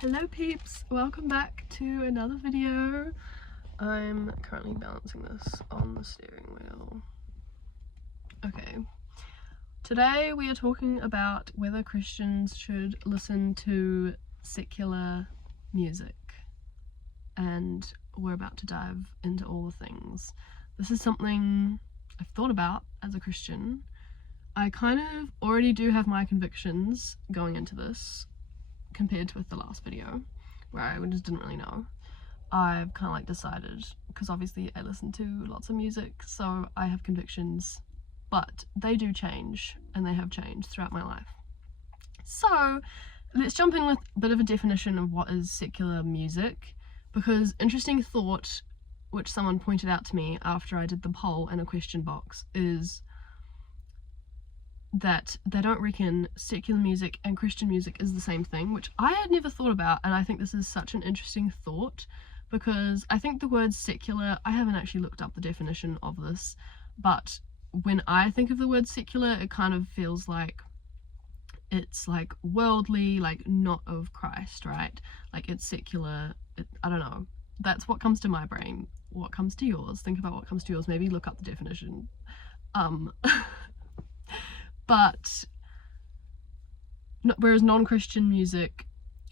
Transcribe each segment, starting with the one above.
Hello peeps, welcome back to another video. I'm currently balancing this on the steering wheel. Okay, today we are talking about whether Christians should listen to secular music, and we're about to dive into all the things. This is something I've thought about as a Christian. I kind of already do have my convictions going into this compared to with the last video where I just didn't really know. I've kind of like decided, because obviously I listen to lots of music, so I have convictions, but they do change, and they have changed throughout my life. So let's jump in with a bit of a definition of what is secular music, because interesting thought which someone pointed out to me after I did the poll in a question box is that they don't reckon secular music and Christian music is the same thing, which I had never thought about, and I think this is such an interesting thought, because I think the word secular, I haven't actually looked up the definition of this, but when I think of the word secular, it kind of feels like it's like worldly, like not of Christ, right? Like it's secular, I don't know, that's what comes to my brain. What comes to yours? Think about what comes to yours, maybe look up the definition. But whereas non-Christian music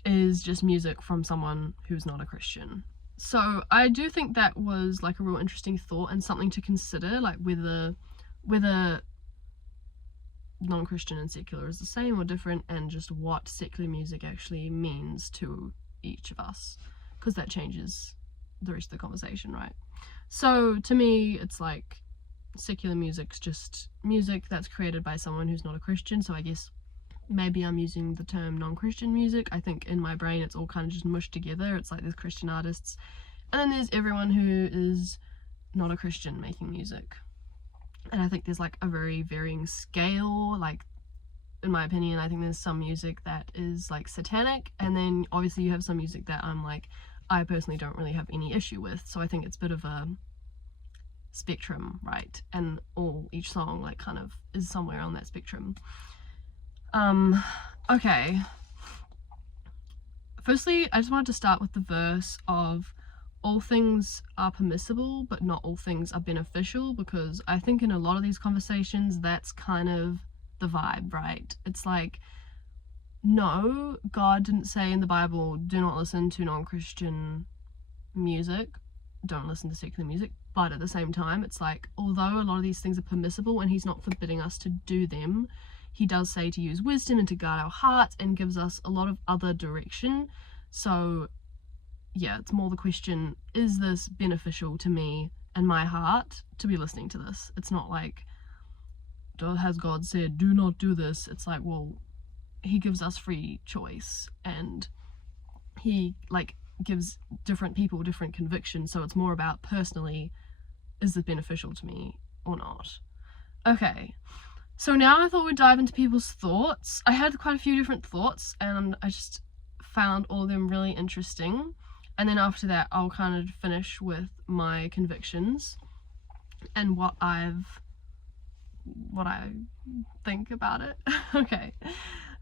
is just music from someone who's not a Christian. So I do think that was like a real interesting thought and something to consider, like whether non-Christian and secular is the same or different, and just what secular music actually means to each of us, because that changes the rest of the conversation, right? So to me, it's like secular music's just music that's created by someone who's not a Christian, so I guess maybe I'm using the term non-Christian music. I think in my brain it's all kind of just mushed together. It's like there's Christian artists, and then there's everyone who is not a Christian making music. And I think there's like a very varying scale. Like, in my opinion, I think there's some music that is like satanic, and then obviously you have some music that I'm like, I personally don't really have any issue with. So I think it's a bit of a spectrum, right? And each song like kind of is somewhere on that spectrum. Okay, firstly I just wanted to start with the verse of all things are permissible but not all things are beneficial, because I think in a lot of these conversations that's kind of the vibe, right? It's like, no, God didn't say in the Bible do not listen to non-Christian music, don't listen to secular music, but at the same time it's like, although a lot of these things are permissible and he's not forbidding us to do them, he does say to use wisdom and to guard our hearts, and gives us a lot of other direction. So yeah, it's more the question, is this beneficial to me and my heart to be listening to this? It's not like, has God said do not do this? It's like, well, he gives us free choice, and he like gives different people different convictions, so it's more about personally, is this beneficial to me or not? Okay, so now I thought we'd dive into people's thoughts. I had quite a few different thoughts, and I just found all of them really interesting, and then after that I'll kind of finish with my convictions and what I think about it. Okay,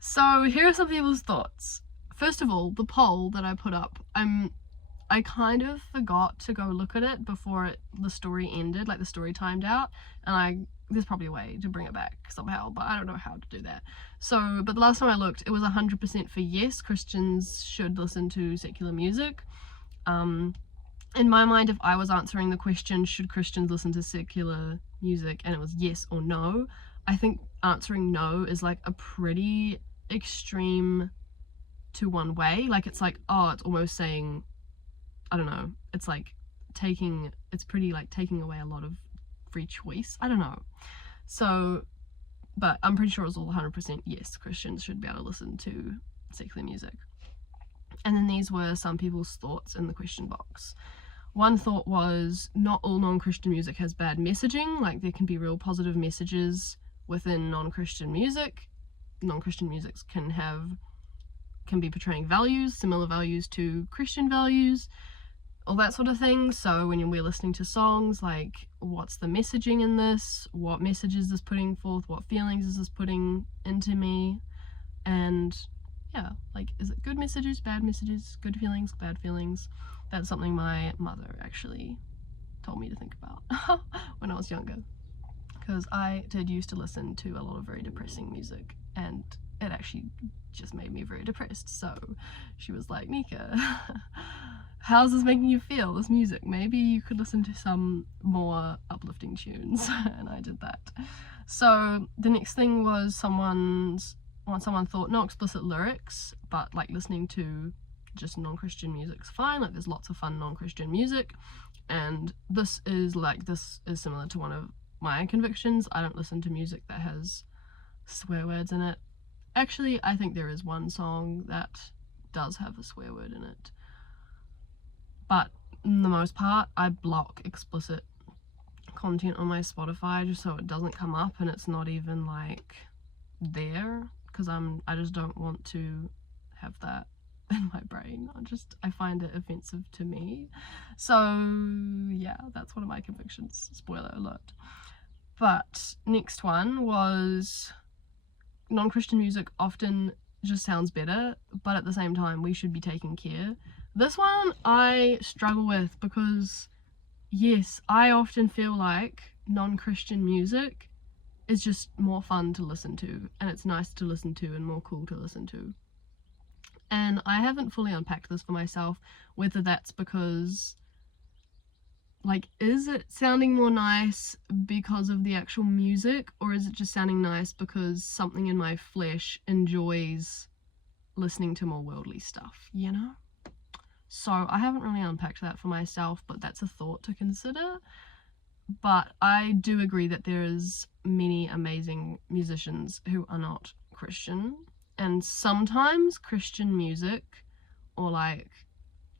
so here are some people's thoughts. First of all, the poll that I put up, I kind of forgot to go look at it before the story ended, like the story timed out, and there's probably a way to bring it back somehow, but I don't know how to do that. So, but the last time I looked, it was 100% for yes, Christians should listen to secular music. In my mind, if I was answering the question, should Christians listen to secular music, and it was yes or no, I think answering no is like a pretty extreme to one way. Like, it's like, oh, it's almost saying, I don't know, it's like it's pretty like taking away a lot of free choice, I don't know. So, but I'm pretty sure it was all 100% yes, Christians should be able to listen to secular music. And then these were some people's thoughts in the question box. One thought was, not all non-Christian music has bad messaging, like there can be real positive messages within non-Christian music. Non-Christian music can be portraying values, similar values to Christian values, all that sort of thing. So when we're listening to songs, like, what's the messaging in this? What message is this putting forth? What feelings is this putting into me? And yeah, like, is it good messages, bad messages, good feelings, bad feelings? That's something my mother actually told me to think about when I was younger, because I did used to listen to a lot of very depressing music, and it actually just made me very depressed. So she was like, Nika, how's this making you feel, this music? Maybe you could listen to some more uplifting tunes. And I did that. So the next thing was someone thought no explicit lyrics, but like listening to just non-Christian music's fine, like there's lots of fun non-Christian music. And this is similar to one of my convictions. I don't listen to music that has swear words in it. Actually, I think there is one song that does have a swear word in it, but in the most part I block explicit content on my Spotify just so it doesn't come up, and it's not even like there, because I just don't want to have that in my brain. I find it offensive to me. So yeah, that's one of my convictions, spoiler alert. But next one was non-Christian music often just sounds better, but at the same time we should be taking care. This one I struggle with, because yes, I often feel like non-Christian music is just more fun to listen to, and it's nice to listen to and more cool to listen to. And I haven't fully unpacked this for myself, whether that's because, like, is it sounding more nice because of the actual music, or is it just sounding nice because something in my flesh enjoys listening to more worldly stuff, you know? So I haven't really unpacked that for myself, but that's a thought to consider. But I do agree that there is many amazing musicians who are not Christian, and sometimes Christian music, or like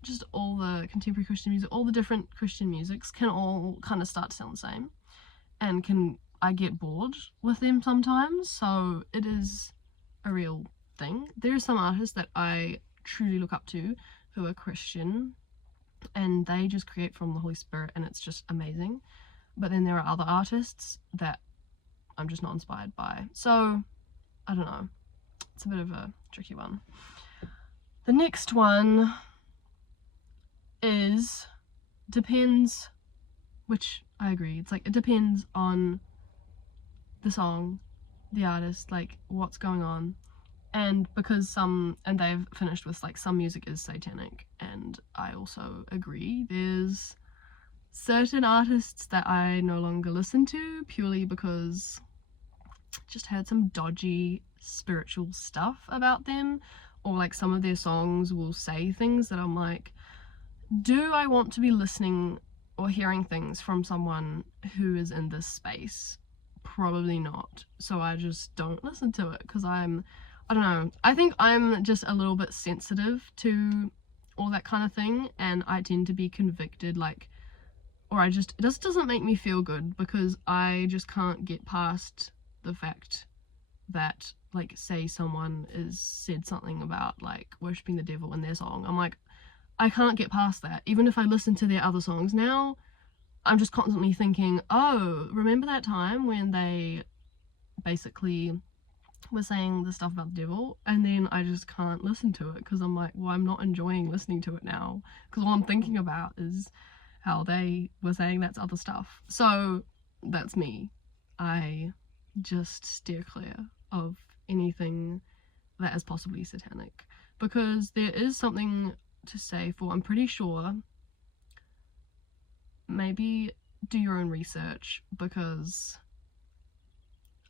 just all the contemporary Christian music, all the different Christian musics can all kind of start to sound the same, and I get bored with them sometimes. So it is a real thing. There are some artists that I truly look up to who are Christian, and they just create from the Holy Spirit, and it's just amazing. But then there are other artists that I'm just not inspired by. So I don't know, it's a bit of a tricky one. The next one is depends, which I agree, it's like it depends on the song, the artist, like what's going on. And because they've finished with like some music is satanic, and I also agree. There's certain artists that I no longer listen to purely because just had some dodgy spiritual stuff about them, or like some of their songs will say things that I'm like, do I want to be listening or hearing things from someone who is in this space? Probably not. So I just don't listen to it, because I don't know, I think I'm just a little bit sensitive to all that kind of thing, and I tend to be convicted, like, or it just doesn't make me feel good, because I just can't get past the fact that, like, say someone has said something about like worshipping the devil in their song. I'm like, I can't get past that. Even if I listen to their other songs now, I'm just constantly thinking, oh, remember that time when they basically were saying the stuff about the devil? And then I just can't listen to it, because I'm like, well, I'm not enjoying listening to it now, because all I'm thinking about is how they were saying that's other stuff. So that's me. I just steer clear of anything that is possibly satanic, because there is something to say for, I'm pretty sure, maybe do your own research, because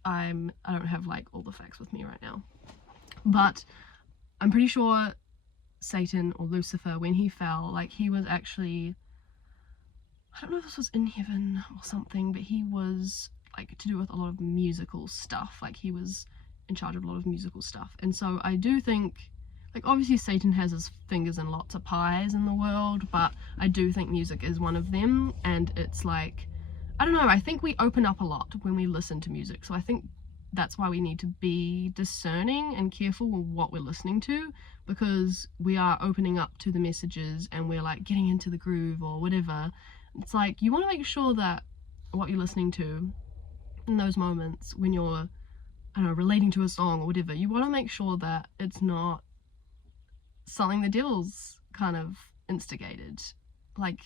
I don't have like all the facts with me right now, but I'm pretty sure Satan, or Lucifer, when he fell, like he was actually, I don't know if this was in heaven or something, but he was like to do with a lot of musical stuff, like he was in charge of a lot of musical stuff. And so I do think, like, obviously Satan has his fingers in lots of pies in the world, but I do think music is one of them. And it's like, I don't know, I think we open up a lot when we listen to music, so I think that's why we need to be discerning and careful with what we're listening to, because we are opening up to the messages and we're like getting into the groove or whatever. It's like, you want to make sure that what you're listening to in those moments when you're, I don't know, relating to a song or whatever, you want to make sure that it's not something the devil's kind of instigated. Like,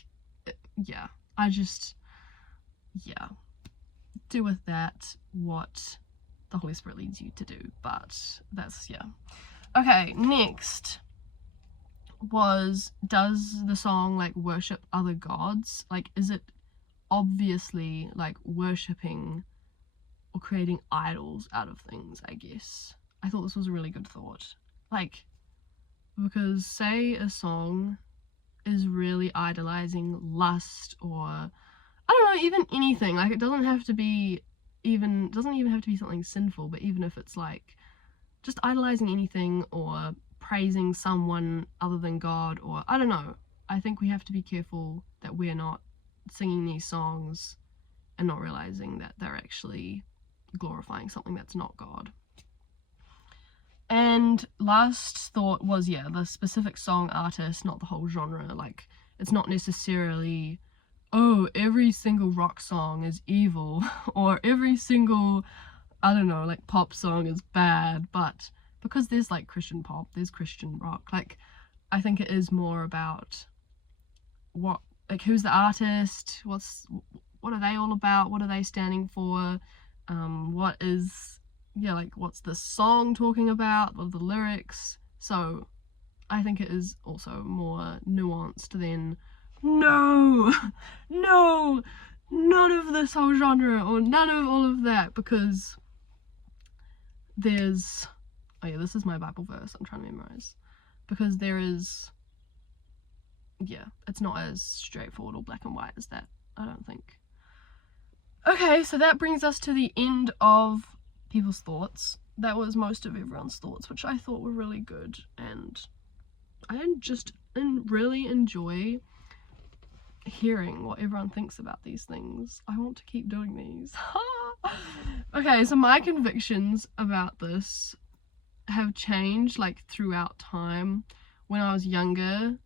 yeah, do with that what the Holy Spirit leads you to do. But that's, yeah. Okay, next was, does the song like worship other gods? Like, is it obviously like worshipping or creating idols out of things, I guess? I thought this was a really good thought. Like, because say a song is really idolizing lust, or I don't know, even anything, like it doesn't even have to be something sinful, but even if it's like just idolizing anything or praising someone other than God, or I don't know, I think we have to be careful that we're not singing these songs and not realizing that they're actually glorifying something that's not God. And last thought was, yeah, the specific song artist, not the whole genre. Like, it's not necessarily, oh, every single rock song is evil, or every single, I don't know, like pop song is bad, but because there's like Christian pop, there's Christian rock, like I think it is more about what, like, who's the artist, what are they all about, what are they standing for, what's the song talking about, what are the lyrics. So I think it is also more nuanced than no, none of this whole genre, or none of all of that, because there's, oh yeah, this is my Bible verse I'm trying to memorize, because there is, yeah, it's not as straightforward or black and white as that, I don't think. Okay, so that brings us to the end of people's thoughts. That was most of everyone's thoughts, which I thought were really good, and I just really enjoy hearing what everyone thinks about these things. I want to keep doing these. Okay, so my convictions about this have changed like throughout time. When I was younger,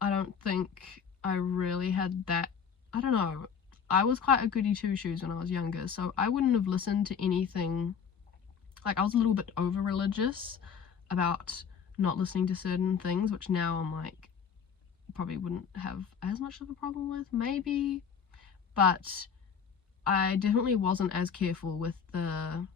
I don't think I really had that, I don't know, I was quite a goody two-shoes when I was younger, so I wouldn't have listened to anything, like I was a little bit over religious about not listening to certain things, which now I'm like, probably wouldn't have as much of a problem with, maybe, but I definitely wasn't as careful with the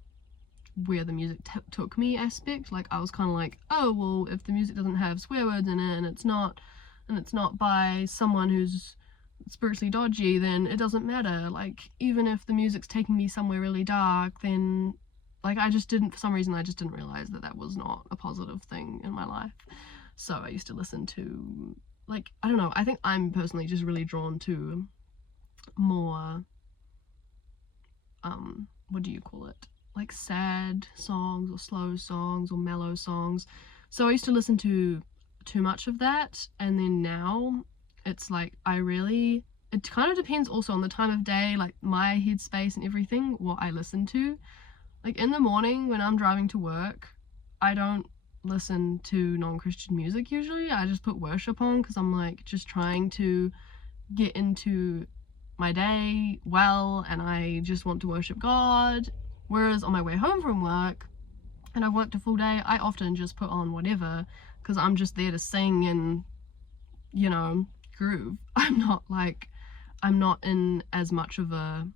where the music took me aspect. Like I was kind of like, oh well, if the music doesn't have swear words in it and it's not by someone who's spiritually dodgy, then it doesn't matter. Like even if the music's taking me somewhere really dark, then like I just didn't, for some reason I just didn't realize that that was not a positive thing in my life. So I used to listen to, like, I don't know, I think I'm personally just really drawn to more what do you call it, like sad songs or slow songs or mellow songs. So I used to listen to too much of that, and then now it's like it kind of depends also on the time of day, like my headspace and everything, what I listen to. Like in the morning when I'm driving to work, I don't listen to non-Christian music usually. I just put worship on because I'm like just trying to get into my day well, and I just want to worship God. Whereas on my way home from work, and I've worked a full day, I often just put on whatever because I'm just there to sing and, you know, groove. I'm not in as much of a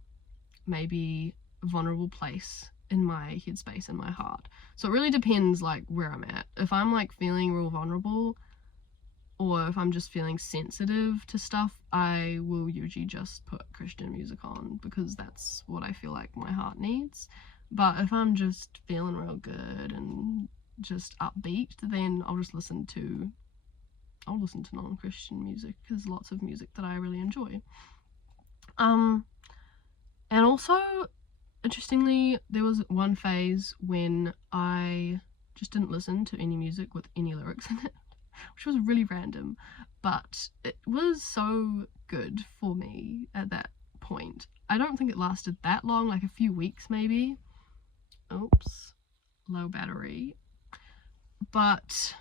maybe vulnerable place in my headspace and my heart. So it really depends like where I'm at. If I'm like feeling real vulnerable, or if I'm just feeling sensitive to stuff, I will usually just put Christian music on because that's what I feel like my heart needs. But if I'm just feeling real good and just upbeat, then I'll listen to non-Christian music, because lots of music that I really enjoy. And also, interestingly, there was one phase when I just didn't listen to any music with any lyrics in it, which was really random, but it was so good for me at that point. I don't think it lasted that long, like a few weeks maybe. Oops, low battery. But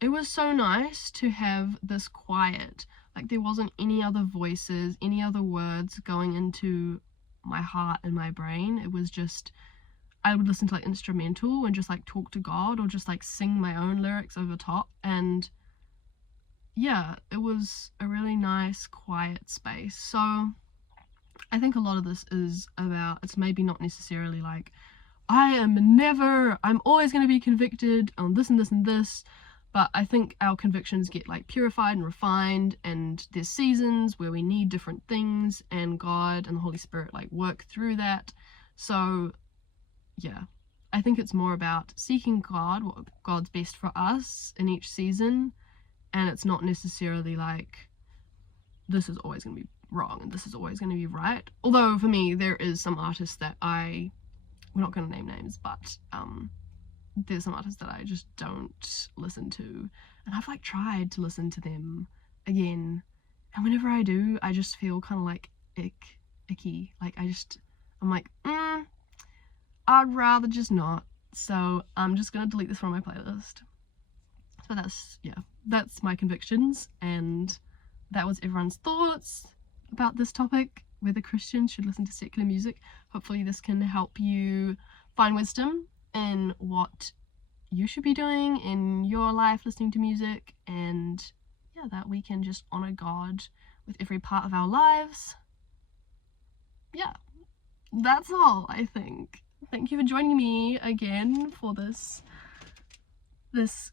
it was so nice to have this quiet, like there wasn't any other voices, any other words going into my heart and my brain. It was just I would listen to like instrumental and just like talk to God, or just like sing my own lyrics over top. And yeah, it was a really nice quiet space. So I think a lot of this is about, it's maybe not necessarily like I'm always going to be convicted on this and this and this, but I think our convictions get like purified and refined, and there's seasons where we need different things, and God and the Holy Spirit like work through that. So yeah, I think it's more about seeking God, what God's best for us in each season, and it's not necessarily like this is always going to be wrong and this is always going to be right. Although for me, there is some artists that we're not going to name names, but there's some artists that I just don't listen to, and I've like tried to listen to them again, and whenever I do, I just feel kind of like icky. Like I'm like, I'd rather just not. So I'm just gonna delete this from my playlist. So that's my convictions, and that was everyone's thoughts about this topic, whether Christians should listen to secular music. Hopefully this can help you find wisdom in what you should be doing in your life listening to music, and yeah, that we can just honor God with every part of our lives. Yeah, that's all, I think. Thank you for joining me again for this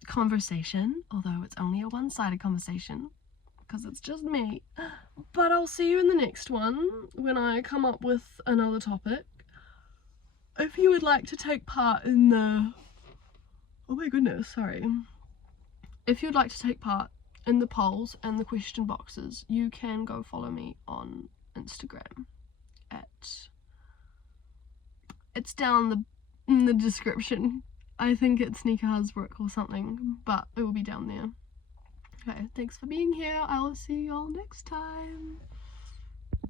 conversation, although it's only a one-sided conversation because it's just me. But I'll see you in the next one when I come up with another topic. If you would like to take part in the... Oh my goodness, sorry. If you'd like to take part in the polls and the question boxes, you can go follow me on Instagram it's down in the description. I think it's Nika Hasbrook or something, but it will be down there. Okay, thanks for being here. I will see you all next time.